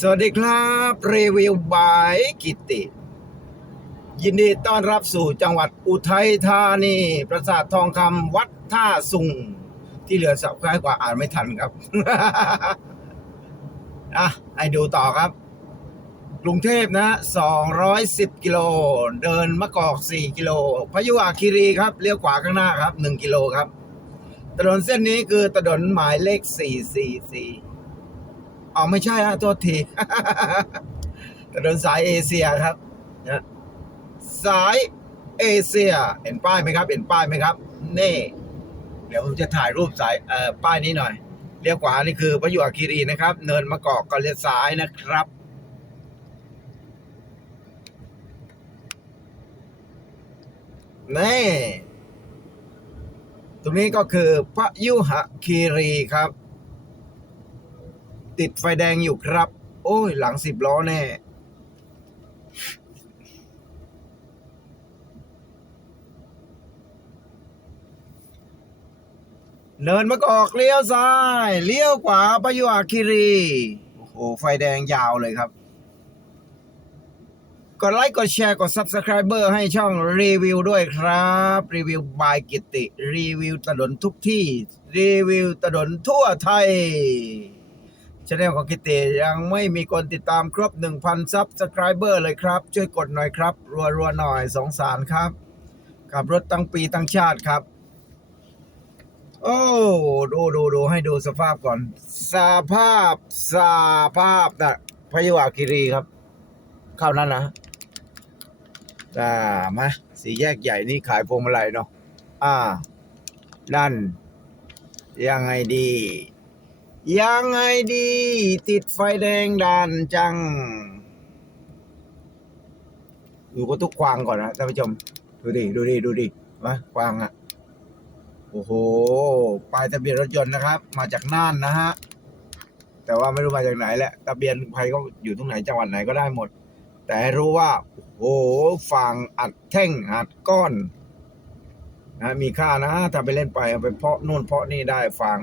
สวัสดีครับรีวิวบายกิติ ยินดีต้อนรับสู่จังหวัดอุทัยธานี ปราสาททองคำวัดท่าสุง ที่เหลือสับคล้ายกว่าอ่านไม่ทันครับ อะให้ดูต่อครับ กรุงเทพนะ 210 กิโล เดินมะกอก 4 กิโล พยุหคีรีครับ เลี้ยวขวาข้างหน้าครับ 1 กิโลครับ ถนนเส้นนี้คือถนนหมายเลข 444 อ๋อไม่ใช่ฮะโทษทีถนนสายเอเชียครับนะสายเอเชียเห็นป้ายไหมครับ เห็นป้ายไหมครับ นี่ เดี๋ยวผมจะถ่ายรูปสายเอ่อป้ายนี้หน่อยเลี้ยวขวานี่คือพระยุหคีรีนะครับ เนินมะกอกก็เลี้ยวซ้ายนะครับ นี่ ตรงนี้ก็คือพระยุหคีรีครับ ติดไฟแดงอยู่ครับ โอ้ย หลังสิบล้อแน่ เนินมะกอกเลี้ยวซ้าย เลี้ยวขวาพยุหคีรี โอ้โห ไฟแดงยาวเลยครับ กดไลค์กดแชร์กด Subscriber ให้ช่องรีวิวด้วยครับ รีวิวบายกิติ รีวิวถนนทุกที่ รีวิวถนนทั่วไทย ช anel ของกิติยังไม่มีคนติดตามครบ 1,000 Subscriber เลยครับ ช่วยกดหน่อยครับ รัวๆหน่อยสงสารครับ ขับรถตั้งปีตั้งชาติครับ โอ้ดูดูดูให้ดูสภาพก่อนสภาพสภาพนะพยุหคีรีครับ เข้านั้นนะอ่ามาสีแยกใหญ่นี่ขายพวงมาลัยเนาะอ่า นั่น ยังไงดี ยังไงดี ติดไฟแดงด่านจัง อยู่ก็ทุกควางก่อนนะท่านผู้ชม ดูดิ ดูดิ ดูดิวะควางอะ่ะ โอ้โหป้ายทะเบียนรถยนต์นะครับ มาจากน่านนะฮะ แต่ว่าไม่รู้มาจากไหนแหละทะเบียนใครก็อยู่ตรงไหนจังหวัดไหนก็ได้หมด แต่รู้ว่า โอ้โหฟางอัดแท่งอัดก้อน นะ มีค่านะถ้าไปเล่นไปเอาไปเพาะนู่นเพาะนี่ได้ฟาง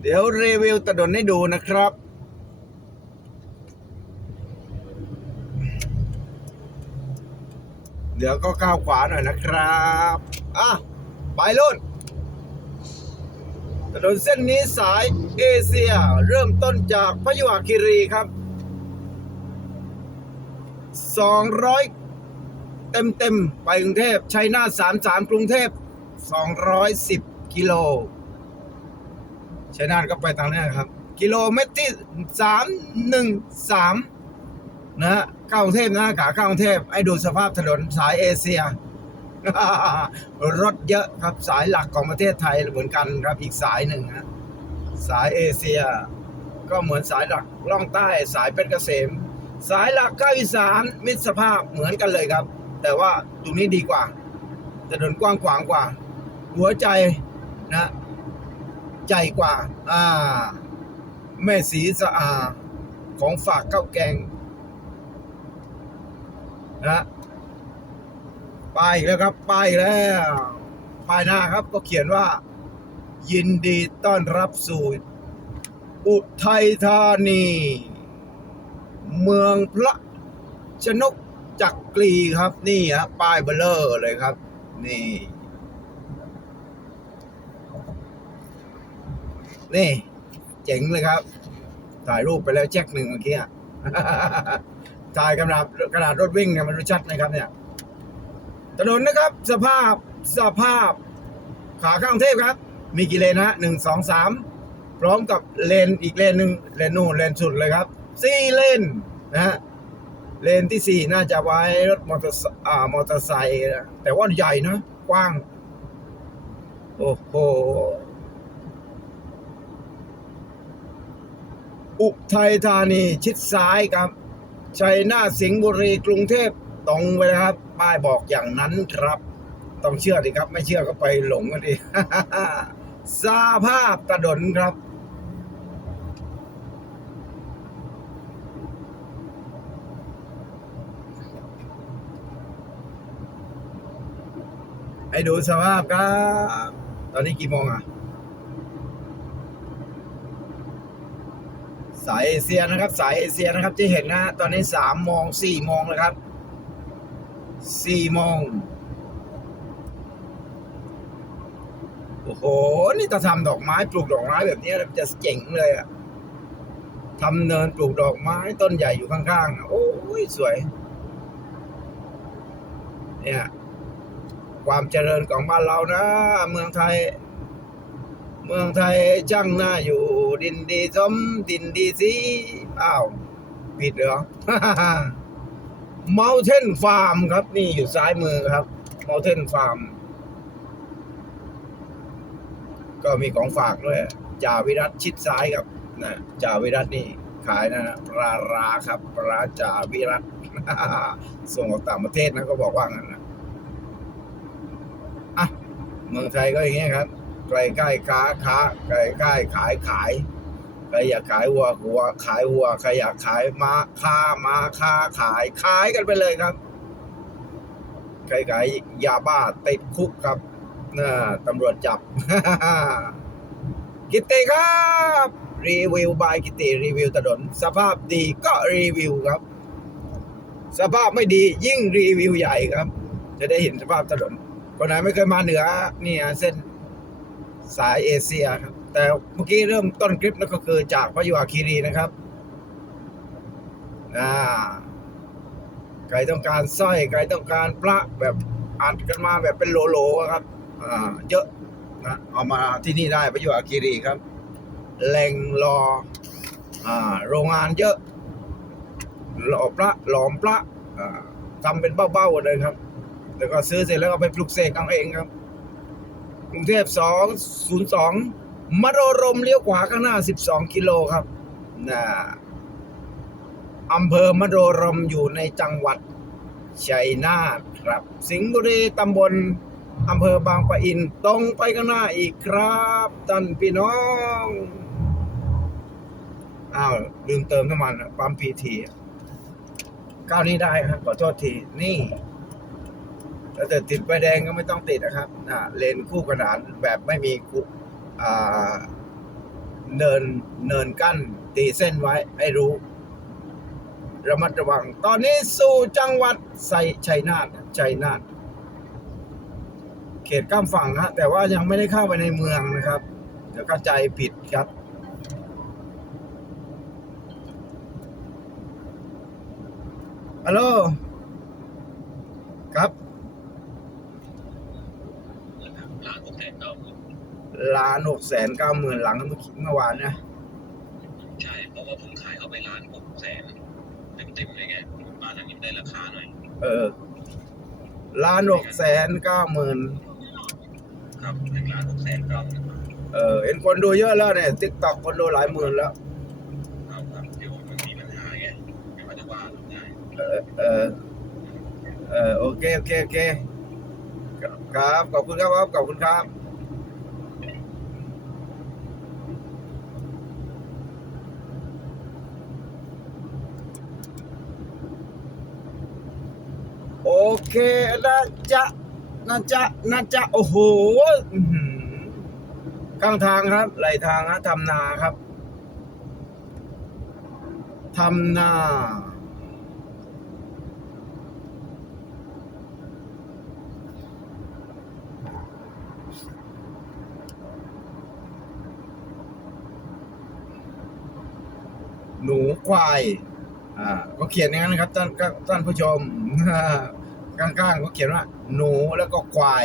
เดี๋ยวรีวิวถนนให้ดูนะครับ เดี๋ยวก็ก้าวขวาหน่อยนะครับอะไปลุ่นถนนเส้นนี้สายเอเชีย เริ่มต้นจากพยุหคีรีครับ 200 เต็มเต็มไปกรุงเทพชัยนาท33 กรุงเทพ 210 กิโล ชัยนาทก็ไปทางนี้ครับ กิโลเมตรที่313นะฮะเข้ากรุงเทพนะขาเข้ากรุงเทพให้ดูสภาพถนนสายเอเชีย รถเยอะครับสายหลักของประเทศไทยเหมือนกันครับอีกสายหนึ่งฮะสายเอเชีย ก็เหมือนสายหลักล่องใต้สายเป็นเกษม สายหลักเข้าอีสานมิตรสภาพเหมือนกันเลยครับ แต่ว่าตรงนี้ดีกว่าถนนกว้างขวางกว่า หัวใจนะ ใจกว่า อ่า แม่สีสะอาดของฝากข้าวแกงนะป้ายแล้วครับ ป้ายแล้วป้ายหน้าครับก็เขียนว่า ยินดีต้อนรับสู่อุทัยธานี เมืองพระชนกจักรีครับนี่ฮะป้ายเบลเลอร์เลยครับ นี่ นี่ เจ๋งเลยครับ ถ่ายรูปไปแล้วแจ็คหนึ่งเมื่อกี้ถ่ายกระดาษกระดาษรถวิ่งเนี่ยมันรู้ชัดไหมครับ เนี่ย ถนนนะครับ สภาพสภาพ ขาข้างเทพครับ มีกี่เลนฮะหนึ่งสองสามพร้อมกับเลนอีกเลนหนึ่งเลนนู่นเลนสุดเลยครับสี่เลนนะฮะเลนที่สี่น่าจะไว้รถมอเตอร์อ่ามอเตอร์ไซค์นะแต่ว่าใหญ่นะ กว้าง โอ้โห อุทัยธานีชิดซ้ายครับชัยนาทสิงห์บุรีกรุงเทพตรงไปนะครับ ป้ายบอกอย่างนั้นครับ ต้องเชื่อดิครับ ไม่เชื่อก็ไปหลงกันดิสาภาพตะดนครับให้ดูสภาพครับ ตอนนี้กี่โมงอะ สายเอเชียนะครับ สายเอเชียนะครับที่เห็นนะตอนนี้สามโมงสี่โมงแล้วครับสี่โมงโอ้โห นี่ถ้าทำดอกไม้ปลูกดอกไม้แบบนี้จะเจ๋งเลยอะทำเนินปลูกดอกไม้ต้นใหญ่อยู่ข้างๆโอ้ยสวย เนี่ย ความเจริญของบ้านเรานะ เมืองไทย เมืองไทยช่างหน้าอยู่ ดินดีสมดินดีสีอ้าวผิดเหรอ Mountain Farm ครับ นี่อยู่ซ้ายมือครับ Mountain Farm ก็มีของฝากด้วยจ่าวิรัตชิดซ้ายครับนะจ่าวิรัตนี่ขายนะปลาราครับปลาจ่าวิรัตส่งออกต่างประเทศนะก็บอกว่างั้นนะอะเมืองไทยก็อย่างเงี้ยครับ ใกล้ใกล้ค้าค้าใกล้ใกล้ขายขายใครอยากขายวัววัวขายวัวใครอยากขายม้าค้าม้าค้าขายขายกันไปเลยครับใครขายยาบ้าติดคุกครับน่าตำรวจจับ กิตติครับ รีวิวบายกิตติรีวิวถนนสภาพดีก็รีวิวครับ สภาพไม่ดียิ่งรีวิวใหญ่ครับ จะได้เห็นสภาพถนนคนไหนไม่เคยมาเหนือนี่ฮะเส้น สายเอเชียครับ แต่เมื่อกี้เริ่มต้นคลิปนั่นก็คือจากพระยุหคีรีนะครับอ่าใครต้องการสร้อยใครต้องการพระแบบอัดกันมาแบบเป็นโหลๆครับ อ่า เยอะนะเอามาที่นี่ได้พระยุหคีรีครับแหล่งรออ่า โรงงานเยอะ หล่อพระหลอมพระอ่าทำเป็นเบ้าๆเลยครับ แล้วก็ซื้อเสร็จแล้วก็ไปปลูกเสกเอาเองครับ กรุงเทพ202มโรรมเลี้ยวขวาข้างหน้า 12 กิโลครับนะอำเภอมโรรมอยู่ในจังหวัดชัยนาทครับ สิงห์บุรีตำบลอำเภอบางปะอินตรงไปข้างหน้าอีกครับท่านพี่น้องอ้าวลืมเติมน้ำมันปั๊มพีทีก้าวนี้ได้ครับขอโทษทีนี่ ถ้าเกิดติดไฟแดงก็ไม่ต้องติดนะครับเลนคู่ขนานแบบไม่มีเนินเนินกั้นตีเส้นไว้ให้รู้ ระมัดระวัง ตอนนี้สู่จังหวัดไซชัยนาทชัยนาทเขตก้ามฝั่งฮะแต่ว่ายังไม่ได้เข้าไปในเมืองนะครับเดี๋ยวเข้าใจผิดครับฮัลโหล ครับ ล้านหกแสนเก้าหมื่น ล้านหกแสนเก้าหมื่นหลังเมื่อกี้เมื่อวานนะใช่เพราะว่าผมขายเข้าไปล้านหกแสนเต็มเต็มๆเลยไงมาทางนี้ได้ราคาหน่อย เออล้านหกแสนเก้าหมื่นครับหนึ่งล้านหกแสนเก้าหมื่นเออเห็นคนดูเยอะแล้วเนี่ยติ๊กต็อกคนดูหลายหมื่นแล้วครับครับเดี๋ยวมันมีปัญหาไงไม่ว่าจะว่าหรือไงเออเออเออโอเคโอเคโอเคครับขอบคุณครับครับขอบคุณครับ เคนะจ๊ะนะจ๊ะนะจ๊ะโอ้โหอื้อหือข้างทางครับไหลทางฮะทำนาครับทำนาหนูควาย อ่า ก็เขียนอย่างนั้นนะครับท่านท่านผู้ชม ข้างๆก็เขียนว่า หนูแล้วก็ควาย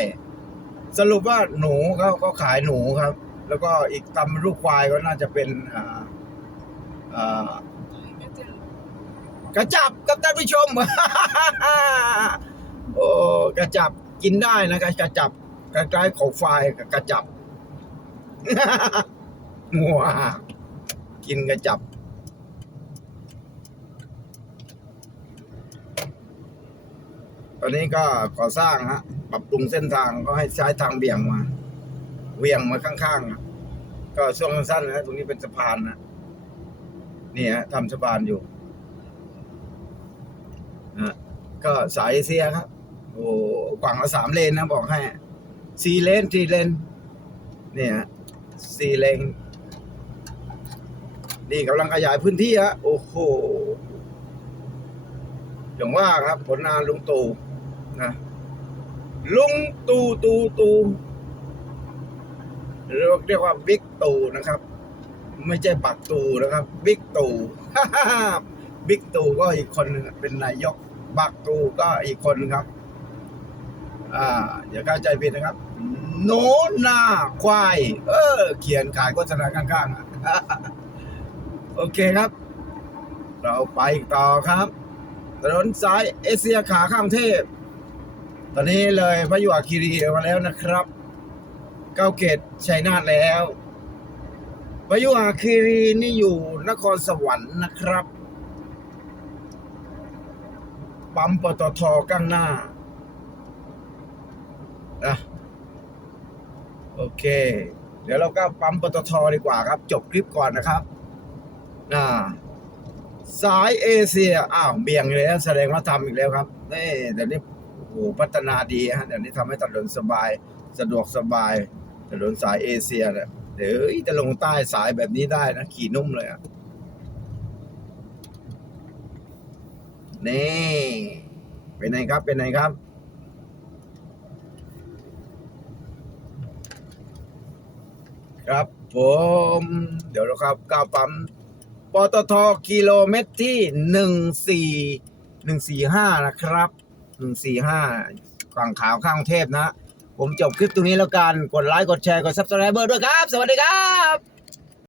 สรุปว่าหนูเขาก็ขายหนูครับ แล้วก็อีกตำรูปควายก็น่าจะเป็นอ่าอ่ากระจับกับท่านผู้ชม โอ้กระจับกินได้นะกระจับคล้ายๆของควายกับกระจับงัวกินกระจับ ตอนนี้ก็ก่อสร้างฮะ ปรับปรุงเส้นทางก็ให้ใช้ทางเบี่ยงมาเวี่ยงมาข้างๆก็ช่วงสั้นๆนะตรงนี้เป็นสะพานนะนี่ฮะทำสะพานอยู่นะก็สายเอเชียครับ โอ้กว่างละสามเลนนะบอกให้สี่เลนสี่เลนเนี่ยสี่เลนนี่กำลังขยายพื้นที่ฮะโอ้โหอย่างว่าครับผลงานลุงตู่ นะลุงตู่ตู่ตู่เรียกเรียกว่าบิ๊กตู่นะครับ ไม่ใช่บักตู่นะครับบิ๊กตู่บิ๊กตู่ก็อีกคนนึงเป็นนายกบักตู่ก็อีกคนครับ อ่าอย่าเข้าใจผิดนะครับ โนนาควาย เออ เขียนขายโฆษณาข้างๆโอเคครับ เราไปต่อครับถนนสายเอเชียขาข้ามเทพ ตอนนี้เลยพระยุหคีรีมาแล้วนะครับ เก้าเกตชัยนาทแล้วพระยุหคีรีนี่อยู่นครสวรรค์นะครับปั๊มปตทก้างหน้านะโอเค เดี๋ยวเราก็ปั๊มปตทดีกว่าครับ จบคลิปก่อนนะครับอ่าสายเอเชียอ้าวเบี่ยงเลยแสดงว่าทำอีกแล้วครับนี่เดี๋ยวนี้ โอ้พัฒนาดีฮะเดี๋ยวนี้ทำให้ถนนสบาย สะดวกสบาย ถนนสายเอเชียเนี่ยเดี๋ยวจะลงใต้สายแบบนี้ได้นะ ขี่นุ่มเลยอะนี่เป็นไงครับ เป็นไงครับ ครับผม เดี๋ยวนะครับก้าวปั๊มปตทกิโลเมตรที่หนึ่งสี่หนึ่งสี่ห้านะครับ หนึ่งสี่ห้าฝั่งขาวข้างกรุงเทพนะ ผมจบคลิปตรงนี้แล้วกัน กดไลค์ กดแชร์ กดซับสไครเบอร์ด้วยครับ สวัสดีครับ